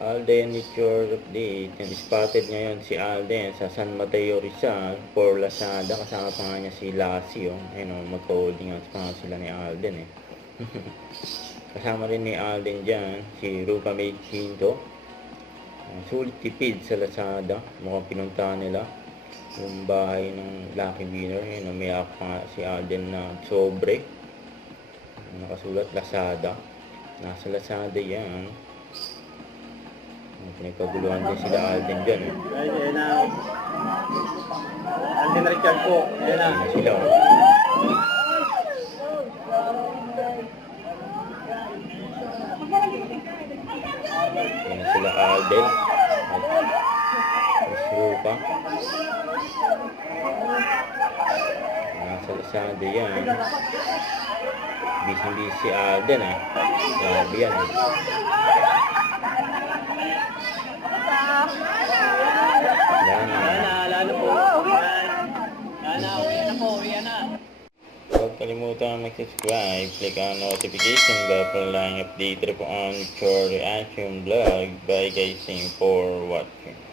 Alden with your update. Spotted ngayon si Alden sa San Mateo Rizal for Lazada. Kasama pa nga niya si Lassie. Ayun, mag-holding hands pa nga sila ni Alden eh. Kasama rin ni Alden dyan si Rupa May Quinto. Sulit tipid sa Lazada. Mukhang pinuntahan nila yung bahay ng lucky winner. Ayun, may pa nga si Alden na sobre. Nakasulat Lazada. Nasa Lazada yan. Pinagkaguluhan din sila Alden dyan eh. Ayan na. Alden Richard po. Ayan na. Ayan na sila Ayan na sila Alden. At Rupa. Nasa Lazada yan. Busy si Alden eh. Grabe yan eh. Lalo po. Uwi na. Huwag kalimutan mag-subscribe, click on notification bell para lang update po on your reaction vlog. Bye guys, thanks for watching.